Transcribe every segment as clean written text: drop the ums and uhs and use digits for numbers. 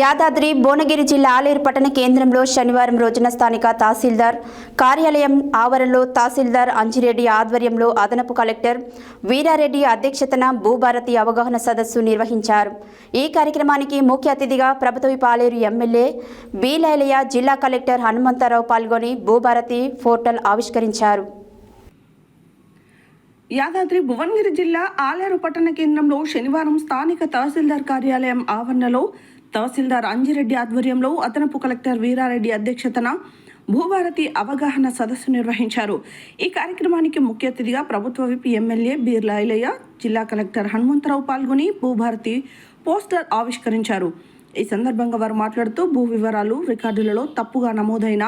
యాదాద్రి భువనగిరి జిల్లా ఆలేరు పట్టణ కేంద్రంలో శనివారం రోజున స్థానిక తహసీల్దార్ కార్యాలయం ఆవరణలో తహసీల్దార్ అంజిరెడ్డి ఆధ్వర్యంలో అదనపు కలెక్టర్ వీరారెడ్డి అధ్యక్షతన భూభారతి అవగాహన సదస్సు నిర్వహించారు. ఈ కార్యక్రమానికి ముఖ్య అతిథిగా ప్రభుత్వ పాలేరు ఎమ్మెల్యే బి లైలయ్య, జిల్లా కలెక్టర్ హనుమంతరావు పాల్గొని భూభారతి పోర్టల్ ఆవిష్కరించారు. యాదాద్రి భువనగిరి జిల్లా ఆలేరు పట్టణ కేంద్రంలో శనివారం స్థానిక తహసీల్దార్ కార్యాలయం ఆవరణలో తహసీల్దార్ అంజిరెడ్డి ఆధ్వర్యంలో అదనపు కలెక్టర్ వీరారెడ్డి అధ్యక్షతన భూభారతి అవగాహన సదస్సు నిర్వహించారు. ఈ కార్యక్రమానికి ముఖ్య అతిథిగా ప్రభుత్వ విప్ ఎమ్మెల్యే బి లైలయ్య, జిల్లా కలెక్టర్ హనుమంతరావు పాల్గొని భూభారతి పోస్టర్ ఆవిష్కరించారు. ఈ సందర్భంగా వారు మాట్లాడుతూ భూ వివరాలు రికార్డులలో తప్పుగా నమోదైన,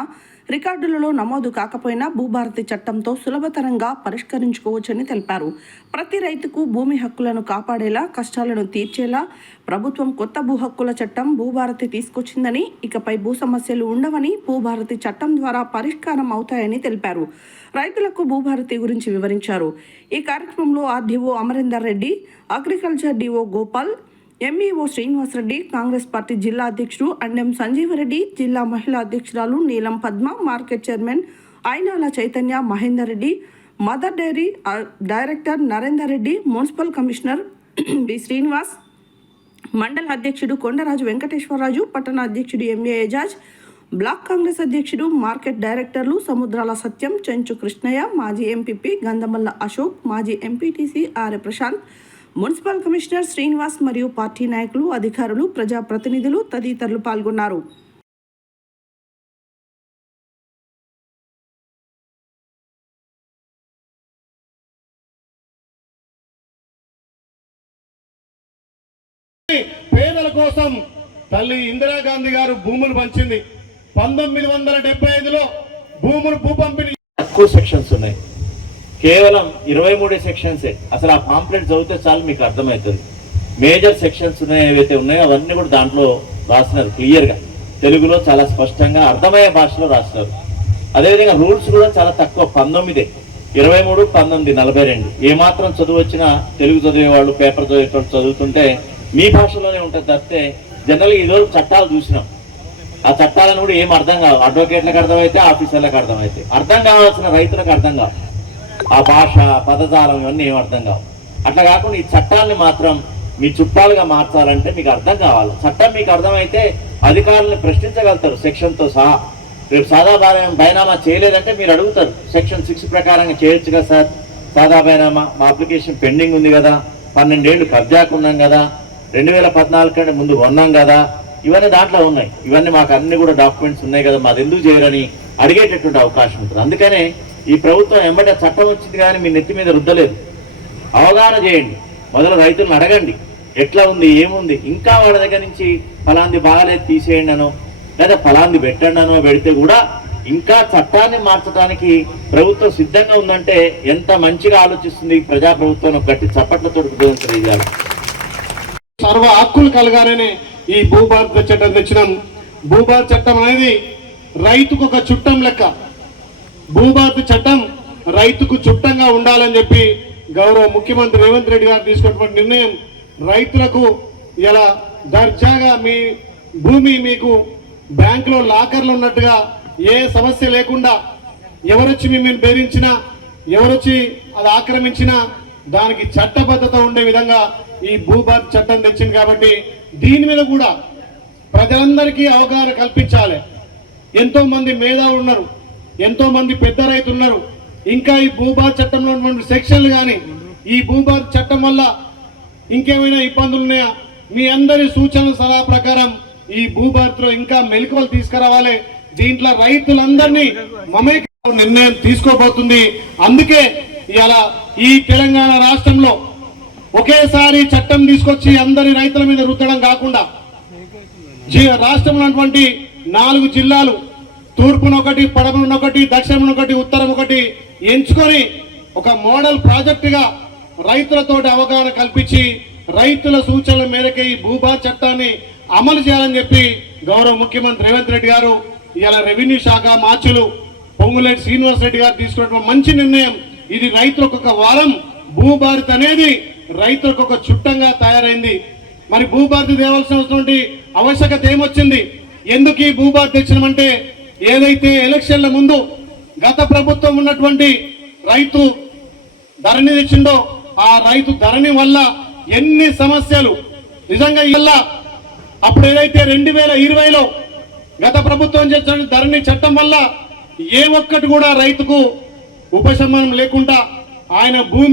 రికార్డులలో నమోదు కాకపోయినా భూభారతి చట్టంతో సులభతరంగా పరిష్కరించుకోవచ్చని తెలిపారు. ప్రతి రైతుకు భూమి హక్కులను కాపాడేలా, కష్టాలను తీర్చేలా ప్రభుత్వం కొత్త భూ హక్కుల చట్టం భూభారతి తీసుకొచ్చిందని, ఇకపై భూ సమస్యలు ఉండవని, భూభారతి చట్టం ద్వారా పరిష్కారం అవుతాయని తెలిపారు. రైతులకు భూభారతి గురించి వివరించారు. ఈ కార్యక్రమంలో RDO Amarender Reddy, agriculture DO Gopal, MEO Srinivasareddy, Congress party జిల్లా అధ్యక్షుడు అండెం సంజీవరెడ్డి, జిల్లా మహిళా అధ్యక్షురాలు Neelam Padma, market chairman Ainala Chaitanya, Mahender Reddy, Mother Dairy director Narender Reddy, municipal commissioner B Srinivas, మండల అధ్యక్షుడు కొండరాజు వెంకటేశ్వరరాజు, పట్టణ అధ్యక్షుడు ఎంఏ ఏజాజ్, బ్లాక్ కాంగ్రెస్ అధ్యక్షుడు, మార్కెట్ డైరెక్టర్లు సముద్రాల సత్యం, చెంచు కృష్ణయ్య, మాజీ ఎంపీపీ గంధమల్ల అశోక్, మాజీ MPTC Arya Prashanth, municipal commissioner Srinivas మరియు పార్టీ నాయకులు, అధికారులు, ప్రజాప్రతినిధులు తదితరులు పాల్గొన్నారు. పేదల కోసం తల్లి ఇందిరాగాంధీ గారు భూములు పంచింది. 1975లో భూములు భూ పంపిణీ తక్కువ సెక్షన్స్ ఉన్నాయి, కేవలం 23 సెక్షన్సే. అసలు ఆ పాంప్లెట్ చదివితే చాలు మీకు అర్థమవుతుంది. మేజర్ సెక్షన్స్ ఉన్నాయి, ఏవైతే ఉన్నాయో అవన్నీ కూడా దాంట్లో రాసినారు క్లియర్గా, తెలుగులో చాలా స్పష్టంగా అర్థమయ్యే భాషలో రాసినారు. అదేవిధంగా రూల్స్ కూడా చాలా తక్కువ, 19, 23, 19, 42. ఏమాత్రం చదువు వచ్చినా తెలుగు చదివేవాళ్ళు, పేపర్ చదివేవాళ్ళు చదువుతుంటే మీ భాషలోనే ఉంటుంది తప్పితే జనరల్గా ఈరోజు చట్టాలు చూసినాం, ఆ చట్టాలను కూడా ఏం అర్థం కావు. అడ్వకేట్లకు అర్థమైతే, ఆఫీసర్లకు అర్థమైతే, అర్థం కావాల్సిన రైతులకు అర్థం కావు. ఆ భాష, పదజాలం ఇవన్నీ ఏం అర్థం కావు. అట్లా కాకుండా ఈ చట్టాన్ని మాత్రం మీ చుట్టాలుగా మార్చాలంటే మీకు అర్థం కావాలి. చట్టం మీకు అర్థమైతే అధికారులను ప్రశ్నించగలుగుతారు సెక్షన్తో సహా. రేపు సాదా బైనామా చేయలేదంటే మీరు అడుగుతారు, సెక్షన్ 6 ప్రకారంగా చేయొచ్చు కదా సార్, సాదా బైనామా మా అప్లికేషన్ పెండింగ్ ఉంది కదా, 12 ఏళ్ళు కబ్జాకున్నాం కదా, 2014 కంటే ముందు కొన్నాం కదా, ఇవన్నీ దాంట్లో ఉన్నాయి, ఇవన్నీ మాకు అన్ని కూడా డాక్యుమెంట్స్ ఉన్నాయి కదా, మాది ఎందుకు చేయరని అడిగేటటువంటి అవకాశం ఉంటుంది. అందుకనే ఈ ప్రభుత్వం వెంబడే చట్టం వచ్చింది కానీ మీ నెత్తి మీద రుద్దలేదు. అవగాహన చేయండి, మొదలు రైతులను అడగండి ఎట్లా ఉంది, ఏముంది. ఇంకా వాళ్ళ దగ్గర నుంచి ఫలాంది బాగాలేదు తీసేయండి అనో, లేదా ఫలాంది పెట్టండి అనో పెడితే కూడా ఇంకా చట్టాన్ని మార్చడానికి ప్రభుత్వం సిద్ధంగా ఉందంటే ఎంత మంచిగా ఆలోచిస్తుంది ప్రజాప్రభుత్వం. గట్టి చప్పట్లతో తెలియజేయాలి. సర్వ హక్కులు కలగాలని ఈ భూభారత చట్టం తెచ్చినాం. భూభారత చట్టం అనేది రైతుకు ఒక చుట్టం లెక్క. భూభారతి చట్టం రైతుకు చుట్టంగా ఉండాలని చెప్పి గౌరవ ముఖ్యమంత్రి రేవంత్ రెడ్డి గారు తీసుకున్నటువంటి నిర్ణయం రైతులకు ఇలా దర్జాగా మీ భూమి మీకు బ్యాంకులో లాకర్లు ఉన్నట్టుగా ఏ సమస్య లేకుండా ఎవరొచ్చి మిమ్మల్ని బెదిరించినా, ఎవరొచ్చి అది ఆక్రమించినా దానికి చట్టబద్ధత ఉండే విధంగా ఈ భూభారతి చట్టం తెచ్చింది. కాబట్టి దీని మీద కూడా ప్రజలందరికీ అవగాహన కల్పించాలి. ఎంతో మంది మేధావులు ఉన్నారు, ఎంతో మంది పెద్ద రైతులు ఉన్నారు. ఇంకా ఈ భూభారతి చట్టంలో ఉన్నటువంటి సెక్షన్లు కానీ, ఈ భూభారతి చట్టం వల్ల ఇంకేమైనా ఇబ్బందులు ఉన్నాయా, మీ అందరి సూచనల సలహా ప్రకారం ఈ భూభారతిలో ఇంకా మెలకువలు తీసుకురావాలి. దీంట్లో రైతులందరినీ మమేక నిర్ణయం తీసుకోబోతుంది. అందుకే ఇలా ఈ తెలంగాణ రాష్ట్రంలో ఒకేసారి చట్టం తీసుకొచ్చి అందరి రైతుల మీద రుద్దడం కాకుండా రాష్ట్రంలో ఉన్నటువంటి 4 జిల్లాలు, తూర్పున ఒకటి, పడమన ఒకటి, దక్షిణం ఒకటి, ఉత్తరం ఒకటి ఎంచుకొని ఒక మోడల్ ప్రాజెక్టుగా రైతులతోటి అవగాహన కల్పించి రైతుల సూచనల మేరకే ఈ భూభారతి చట్టాన్ని అమలు చేయాలని చెప్పి గౌరవ ముఖ్యమంత్రి రేవంత్ రెడ్డి గారు ఇలా రెవెన్యూ శాఖ మార్చులు పొంగులేటి శ్రీనివాస్ రెడ్డి గారు తీసుకున్నటువంటి మంచి నిర్ణయం. ఇది రైతులకు ఒక వరం. భూభారతి అనేది రైతులకు ఒక చుట్టంగా తయారైంది. మరి భూభారతి తేవాల్సినటువంటి ఆవశ్యకత ఏమొచ్చింది, ఎందుకు ఈ భూభారత తెచ్చినామంటే ఏదైతే ఎలక్షన్ల ముందు గత ప్రభుత్వం ఉన్నటువంటి రైతు ధరణి తెచ్చిండో ఆ రైతు ధరణి వల్ల ఎన్ని సమస్యలు నిజంగా ఇలా అప్పుడు ఏదైతే 2020లో గత ప్రభుత్వం చేసిన ధరణి చట్టం వల్ల ఏ ఒక్కటి కూడా రైతుకు ఉపశమనం లేకుండా ఆయన భూమి